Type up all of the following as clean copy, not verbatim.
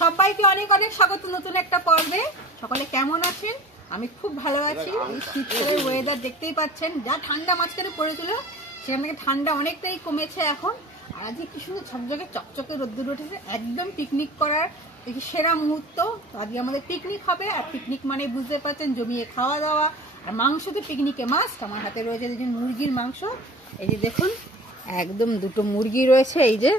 সবাইকে অনেক অনেক স্বাগত নতুন একটা পর্বে। সকলে কেমন আছেন? আমি খুব ভালো আছি। এই শীতকালের ওয়েদার দেখতেই পাচ্ছেন, যা ঠান্ডা মাঝখানে পড়েছিল সেখান থেকে ঠান্ডা অনেকটাই কমেছে এখন। আর আজকে কি সুন্দর ঝকঝকে চকচকে রোদ্দুর উঠেছে, একদম পিকনিক করার সেরা মুহূর্ত। আজকে আমাদের পিকনিক হবে, আর পিকনিক মানে বুঝতে পারছেন জমিয়ে খাওয়া দাওয়া। আর মাংস তো পিকনিকে মাস্ট। আমার হাতে রয়েছে এই যে মুরগির মাংস, এই যে দেখুন একদম দুটো মুরগি রয়েছে। এই যে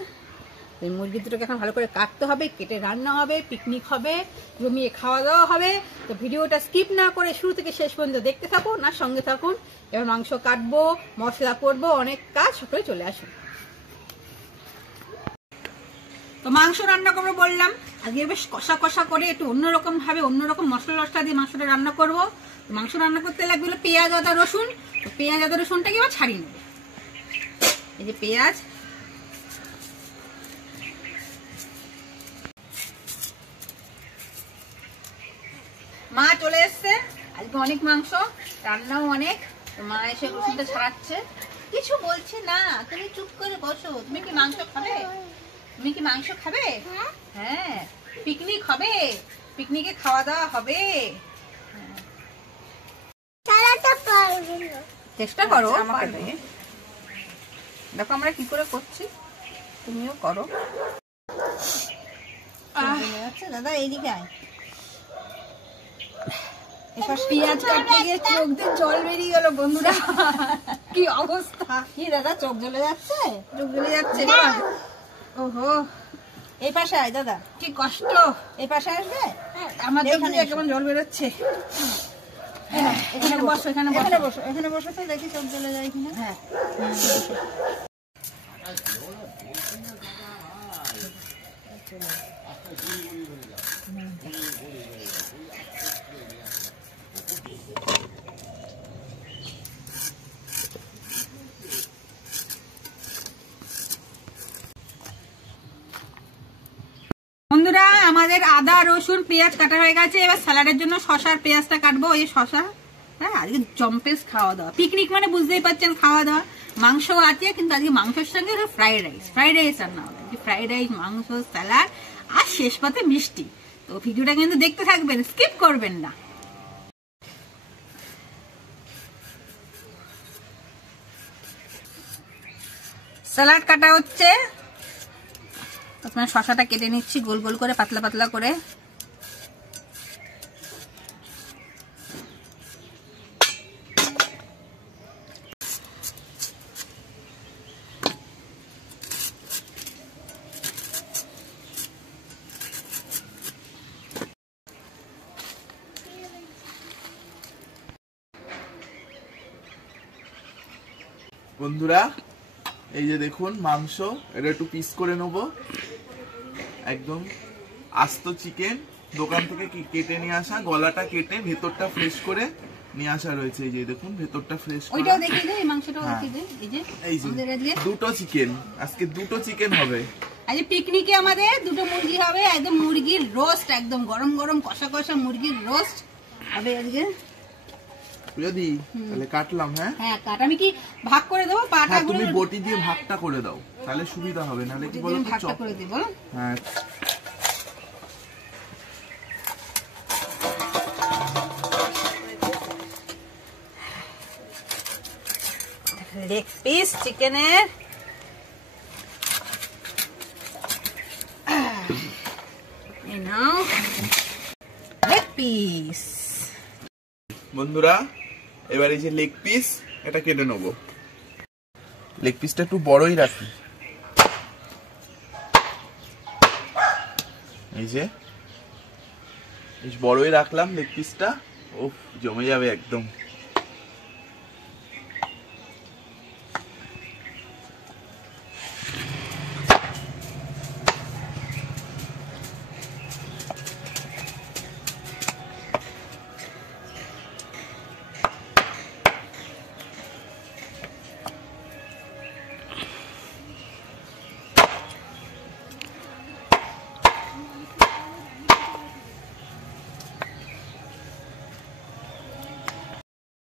এই মুরগি দুটোকে এখন ভালো করে কাটতে হবে, কেটে রান্না হবে, পিকনিক হবে, জমিয়ে খাওয়া দাওয়া হবে। তো ভিডিওটা স্কিপ না করে শুরু থেকে শেষ পর্যন্ত দেখতে থাকুন, আর সঙ্গে থাকুন। এবার মাংস কাটবো, মশলা করবো, অনেক কাজ, সকলে চলে আসুন। তো মাংস রান্না করবো বললাম, আজকে বেশ কষা কষা করে একটু অন্যরকম ভাবে অন্যরকম মশলা টসলা দিয়ে মাংসটা রান্না করবো। তো মাংস রান্না করতে লাগবে হলো পেঁয়াজ আদা রসুন। তো পেঁয়াজ আদা রসুনটাকে এবার ছাড়িয়ে নেবো। এই যে পেঁয়াজ, মা চলে এসছে, আজকে অনেক মাংস, রান্নাও অনেক। মা এসে রসুনটা ছাড়াচ্ছে, কিছু বলছে না। তুমি চুপ করে বসো। তুমি কি মাংস খাবে? তুমি কি মাংস খাবে? হ্যাঁ, পিকনিক হবে, পিকনিকে খাওয়া দাওয়া হবে। চেষ্টা করো, দেখো আমরা কি করে করছি, তুমিও করো। দাদা এইদিকে আয়। পেঁয়াজ কাটতে গিয়ে চোখ দিয়ে জল বেরিয়ে গেল বন্ধুরা, কি অবস্থা। কি দাদা চোখ জ্বলে যাচ্ছে? চোখ জ্বলে যাচ্ছে। ওহো, এই পাশে আয় দাদা, কি কষ্ট। এই পাশে আসবে, আমার চোখ দিয়ে কেমন জল বেরোচ্ছে। এখানে বসো, এখানে বসো, এখানে বসো তো দেখি চোখ জ্বলে যায় কিনা। হ্যাঁ, বন্ধুরা আমাদের আদা রসুন পেঁয়াজ কাটা হয়ে গেছে। এবার স্যালাডের জন্য শশার পেঁয়াজটা কাটবো। এই শশা, হ্যাঁ আজকে জম্পেস খাওয়া দাওয়া, পিকনিক মানে বুঝতেই পারছেন খাওয়া দাওয়া। মাংস আছে, কিন্তু আজকে মাংসের সঙ্গে ফ্রাইড রাইস রান্না হবে। ফ্রাইড রাইস, মাংস, স্যালাড, আর শেষ পাতে মিষ্টি। তো ভিডিওটা কিন্তু দেখতে থাকবেন, স্কিপ করবেন না। স্যালাড কাটা হচ্ছে, প্রথমে শশাটা কেটে নিচ্ছি গোল গোল করে, পাতলা পাতলা করে। বন্ধুরা এই যে দেখুন মাংস, এটা একটু পিস করে নেবো। একদম আস্ত চিকেন, দোকান থেকে কেটে নিয়ে আসা, গলাটা কেটে ভেতরটা ফ্রেশ করে নিয়ে আসা রয়েছে। এই যে দেখুন ভেতরটা ফ্রেশ। ওইটাও দেখিয়ে দে, এই মাংসটাও দেখিয়ে দে। এই যে দুটো চিকেন, আজকে দুটো চিকেন হবে। আজ পিকনিকে আমাদের দুটো মুরগি হবে, একদম মুরগির রোস্ট, একদম গরম গরম কষা কষা মুরগির রোস্ট হবে আজকে। যদি তাহলে কাটলাম। হ্যাঁ হ্যাঁ কাট। আমি কি ভাগ করে দেবো পাটা? তুমি বটি দিয়ে ভাগটা করে দাও, তাহলে সুবিধা হবে। নাহলে কি বলো, ভাগটা করে দিই বলো। হ্যাঁ লেগ পিস চিকেনের, লেগ পিস। বন্ধুরা এবার এই যে লেগ পিস, এটা কেটে নেবো। লেগ পিসটা একটু বড়ই রাখি। এই যে বড়ই রাখলাম লেগ পিসটা। ও জমে যাবে একদম।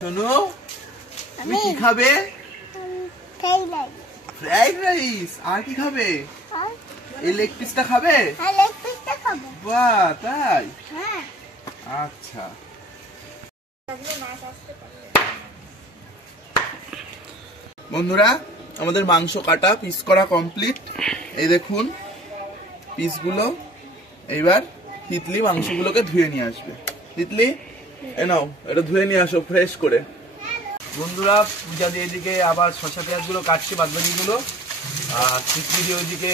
শোনো, তুমি কি খাবে? Fried rice. আর কি খাবে? এই লেগ পিসটা খাবে? বাহ, তাই? হ্যাঁ আচ্ছা, বন্ধুরা আমাদের মাংস কাটা পিস করা কমপ্লিট। এই দেখুন পিসগুলো। এইবার তিতলি মাংসগুলোকে ধুয়ে নিয়ে আসবে। তিতলি, এ নাও, এটা ধুয়ে নিয়ে আসো ফ্রেশ করে। বন্ধুরা পূজা দিয়ে এদিকে আবার শসা পেঁয়াজগুলো কাটছে বাদবাকিগুলো, আর খিচুড়ি দিয়ে ওইদিকে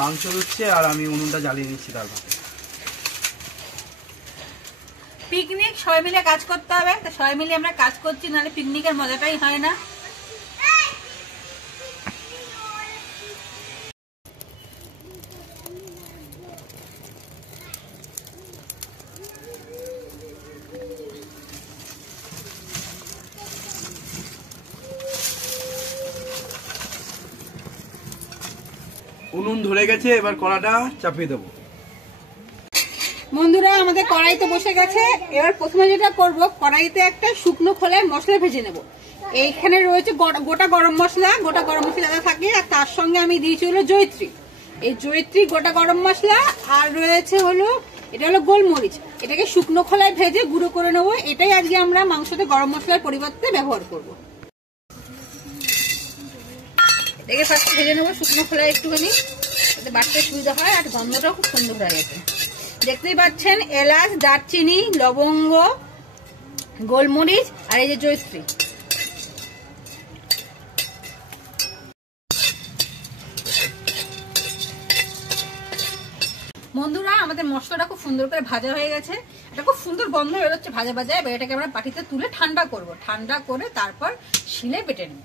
মাংস হচ্ছে, আর আমি উনুনটা জ্বালিয়ে নিচ্ছি তার ভাতে। পিকনিক সবাই মিলে কাজ করতে হবে, তো সবাই মিলে আমরা কাজ করছি, নাহলে পিকনিকের মজাটাই হয় না। উনুন ধরে গেছে, এবার কড়াটা চাপিয়ে দেবো। বন্ধুরা আমাদের কড়াইতে বসে গেছে। এবার প্রথমে যেটা করব, কড়াইতে একটা শুকনো খোলায় মশলা ভেজে নেব। এইখানে রয়েছে গোটা গরম মশলা, গোটা গরম মশলা থাকে, আর তার সঙ্গে আমি দিয়েছি হলো জয়িত্রী। এই জয়িত্রী গোটা গরম মশলা, আর রয়েছে হলো এটা হলো গোলমরিচ। এটাকে শুকনো খোলায় ভেজে গুঁড়ো করে নেবো। এটাই আজকে আমরা মাংসতে গরম মশলার পরিবর্তে ব্যবহার করব। এটাকে ফার্স্ট ভেজে নেবো শুকনো খোলায় একটুখানি, যাতে বাটতে সুবিধা হয়, আর গন্ধটাও খুব সুন্দর হয়ে গেছে। দেখতেই পাচ্ছেন এলাচ, দারচিনি, লবঙ্গ, গোলমরিচ আর এই যে জয়িত্রী। বন্ধুরা আমাদের মশলাটা খুব সুন্দর করে ভাজা হয়ে গেছে, এটা খুব সুন্দর গন্ধ বেরোচ্ছে ভাজা ভাজা। এবার এটাকে আমরা বাটিতে তুলে ঠান্ডা করব, ঠান্ডা করে তারপর শিলে বেটে নেব।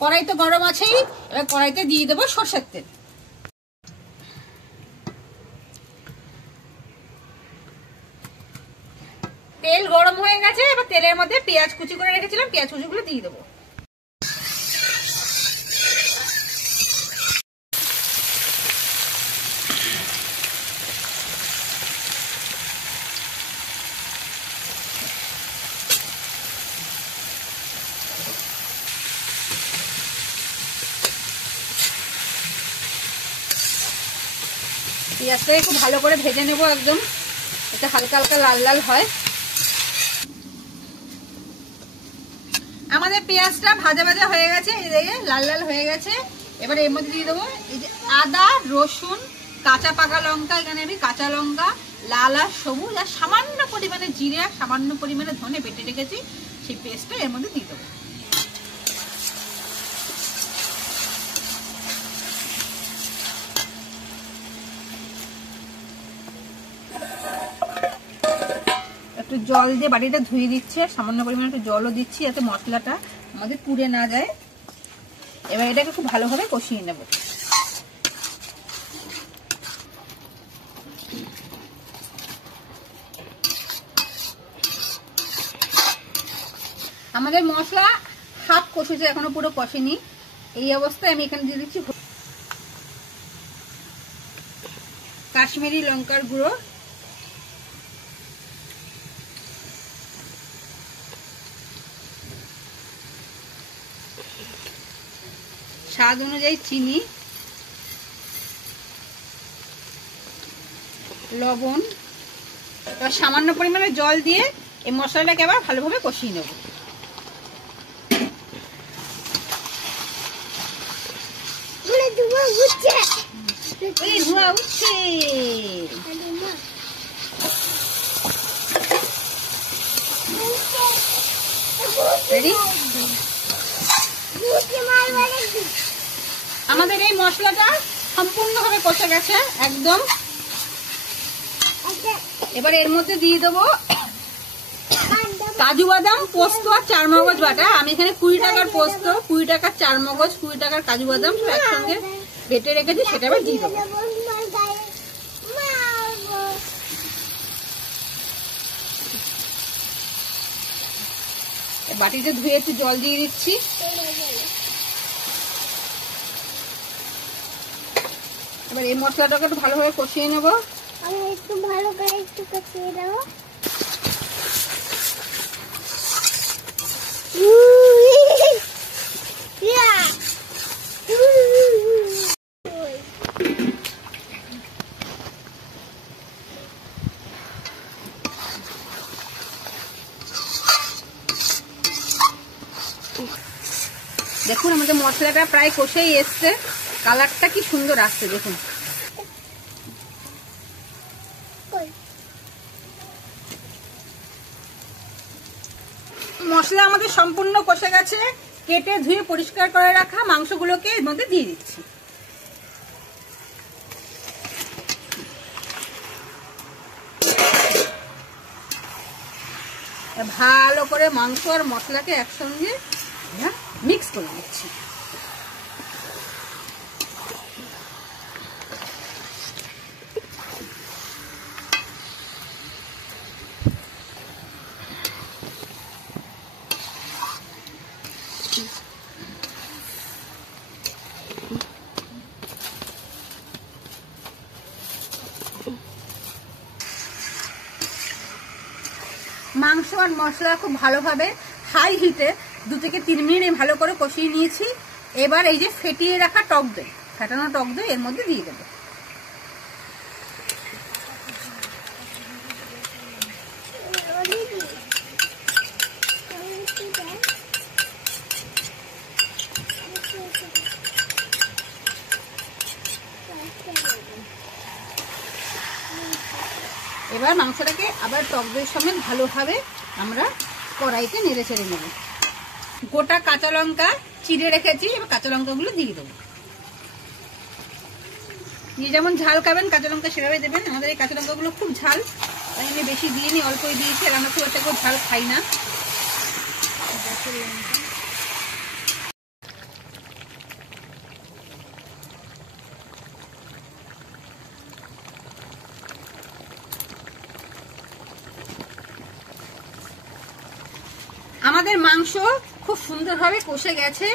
কড়াই তো গরম আছেই, এবার কড়াইতে দিয়ে দেবো সরষের তেল। তেল গরম হয়ে গেছে, এবার তেলের মধ্যে পেঁয়াজ কুচি করে রেখেছিলাম, পেঁয়াজ কুচিগুলো দিয়ে দেবো। পেঁয়াজটাকে খুব ভালো করে ভেজে নেব, একদম এটা হালকা হালকা লাল লাল হয়। আমাদের পেঁয়াজটা ভাজা ভাজা হয়ে গেছে, এই দেখে লাল লাল হয়ে গেছে। এবার এর মধ্যে দিয়ে দেবো এই যে আদা, রসুন, কাঁচা পাকা লঙ্কা, এখানে আমি কাঁচা লঙ্কা, লাল আর সবুজ, আর সামান্য পরিমাণে জিরে আর সামান্য পরিমাণে ধনে বেটে রেখেছি, সেই পেস্টটা এর মধ্যে দিয়ে দেবো। একটু জল দিয়ে বাটিটা ধুয়ে দিচ্ছে, সামান্য পরিমাণে একটু জলও দিচ্ছি যাতে মশলাটা আমাদের পুড়ে না যায়। এবার এটাকে খুব ভালোভাবে কষিয়ে নেব। আমাদের মশলা হাফ কষেছে, এখনো পুরো কষেনি। এই অবস্থায় আমি এখানে দিয়ে দিচ্ছি কাশ্মীরি লঙ্কার গুঁড়ো, স্বাদ অনুযায়ী চিনি, লবণ, এবার সামান্য পরিমাণে জল দিয়ে এই মশলাটাকে আবার ভালোভাবে কষিয়ে নেব। ধোঁয়া উঠছে। আমাদের এই মশলাটা সম্পূর্ণভাবে কষে গেছে একদম। এবার এর মধ্যে দিয়ে দেবো কাজু বাদাম, পোস্ত আর চারমগজ বাটা। আমি এখানে 20 টাকার পোস্ত, 20 টাকার চারমগজ, 20 টাকার কাজু বাদাম সব একসঙ্গে বেটে রেখেছি, সেটা এবার দিয়ে দেবো। বাটিতে ধুয়ে একটু জল দিয়ে দিচ্ছি। এবার এই মশলাটাকে একটু ভালোভাবে কষিয়ে নেবো। আমি একটু ভালো করে একটু কষিয়ে দেবো। দেখুন আমাদের মশলাটা প্রায় কষেই এসছে, কালারটা কি সুন্দর আসছে দেখুন। মশলা আমাদের সম্পূর্ণ কষে গেছে, কেটে ধুয়ে পরিষ্কার করে রাখা মাংসগুলোকে এর মধ্যে দিয়ে দিচ্ছি। ভালো করে মাংস আর মশলাকে একসঙ্গে মিক্স করে দিচ্ছি। মাংস আর মশলা খুব ভালোভাবে হাই হিটে 2 থেকে 3 মিনিট ভালো করে কষিয়ে নিয়েছি। এবার এই যে ফেটিয়ে রাখা টক দই, ফেটানো টক দই এর মধ্যে দিয়ে দেবো। এবার মাংসটাকে আবার টক দইয়ের সঙ্গে ভালোভাবে আমরা কড়াইতে নেড়ে ছেড়ে নেব। গোটা কাঁচা লঙ্কা চিড়ে রেখেছি, এবার কাঁচা লঙ্কাগুলো দিয়ে দেবো। যে যেমন ঝাল খাবেন কাঁচা লঙ্কা সেভাবে দেবেন। আমাদের এই কাঁচা লঙ্কাগুলো খুব ঝাল, তাই আমি বেশি দিইনি, অল্পই দিয়েছি। আর আমরা খুব একটা করে ঝাল খাই না। আমাদের মাংস খুব সুন্দরভাবে কষে গেছে।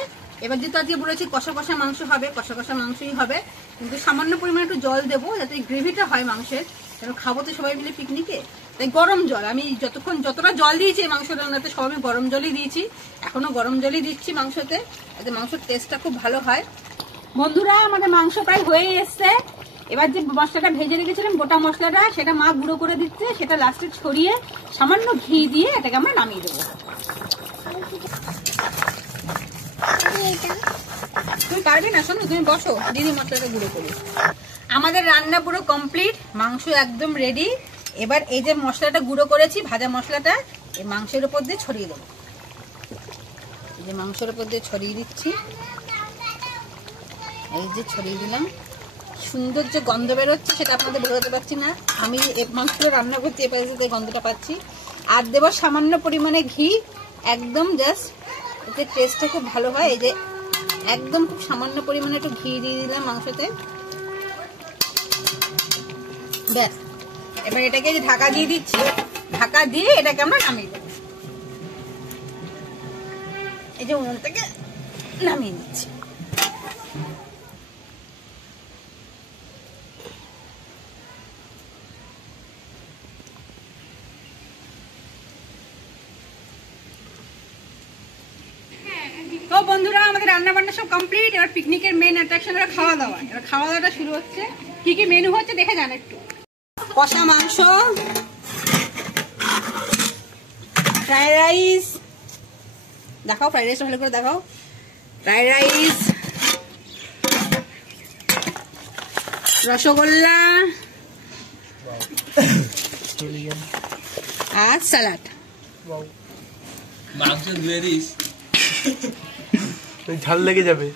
এবার যেহেতু আজকে বলেছি কষা কষা মাংস হবে, কষা কষা মাংসই হবে, কিন্তু সামান্য পরিমাণে একটু জল দেবো যাতে গ্রেভিটা হয় মাংসের। কারণ খাবো তো সবাই মিলে পিকনিকে, তাই গরম জল আমি যতটা জল দিয়েছি মাংস রান্নাতে সব আমি গরম জলই দিয়েছি, এখনো গরম জলই দিচ্ছি মাংসতে, যাতে মাংসের টেস্টটা খুব ভালো হয়। বন্ধুরা আমাদের মাংস প্রায় হয়ে এসছে। এবার যে মশলাটা ভেজে রেখেছিলাম গোটা মশলাটা, সেটা মা গুঁড়ো করে দিচ্ছে, সেটা লাস্টে ছড়িয়ে সামান্য ঘি দিয়ে এটাকে আমরা নামিয়ে দেবো। তুমি পারবে না, শোনো তুমি বসো, দিদি মশলাটা গুঁড়ো করি। আমাদের রান্না পুরো কমপ্লিট, মাংস একদম রেডি। এবার এই যে মশলাটা গুঁড়ো করেছি, ভাজা মশলাটা এই মাংসের উপর দিয়ে ছড়িয়ে দেবো। এই যে মাংসের উপর দিয়ে ছড়িয়ে দিচ্ছি, এই যে ছড়িয়ে দিলাম। সুন্দর যে গন্ধ বেরোচ্ছে সেটা আপনাদের বোঝাতে পারছি না, আমি এই মাংসগুলো রান্না করছি এবার গন্ধটা পাচ্ছি। আর দেবো সামান্য পরিমাণে ঘি, একদম জাস্ট এতে টেস্টটা খুব ভালো হয়। এই যে একদম খুব সামান্য পরিমাণে একটু ঘি দিয়ে দিলাম মাংসতে, ব্যাস। এবার এটাকে যে ঢাকা দিয়ে দিচ্ছি, ঢাকা দিয়ে এটাকে আমরা নামিয়ে দেবো। এই যে উনুন থেকে নামিয়ে দিচ্ছি। তো বন্ধুরা আমাদের রান্না বান্না সব কমপ্লিট। এবার পিকনিকের মেন অ্যাট্রাকশন হলো খাওয়া দাওয়া। এবার খাওয়া দাওয়াটা শুরু হচ্ছে। কি কি মেনু হচ্ছে দেখে যান একটু। কষা মাংস, ফ্রাইড রাইস, দেখাও ফ্রাইড রাইসটা ভালো করে দেখাও। ফ্রাইড রাইস, রসগোল্লা আর স্যালাড। মাংস ধুয়ে দিস, ঝাল লেগে যাবে।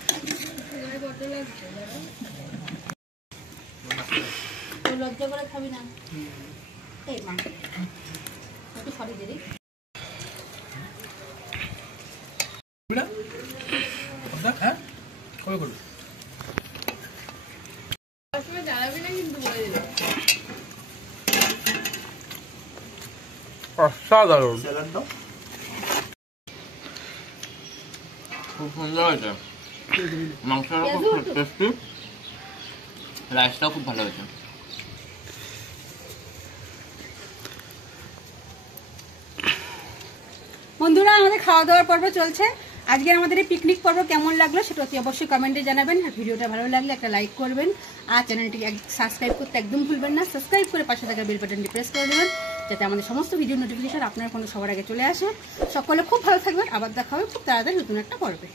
লজ্জা করে খাবি না, এই মাংস একটু সরি দিদি। হ্যাঁ কবে করবি? অসাধারণ। খুব সুন্দর হয়েছে, মাংসটা খুব টেস্টি, রাইসটাও খুব ভালো হয়েছে। বন্ধুরা আমাদের খাওয়া দাওয়ার পর্ব চলছে। আজকে আমাদের এই পিকনিক পর্ব কেমন লাগলো সেটা অতি অবশ্যই কমেন্টে জানাবেন। আর ভিডিওটা ভালো লাগলে একটা লাইক করবেন, আর চ্যানেলটিকে সাবস্ক্রাইব করতে একদম ভুলবেন না। সাবস্ক্রাইব করে পাশে থাকা বেল বাটনটি প্রেস করে দেবেন যাতে আমাদের সমস্ত ভিডিও নোটিফিকেশন আপনার ফোনে সবার আগে চলে আসে। সকলে খুব ভালো থাকবেন, আবার দেখা হবে খুব তাড়াতাড়ি নতুন একটা পর্বে।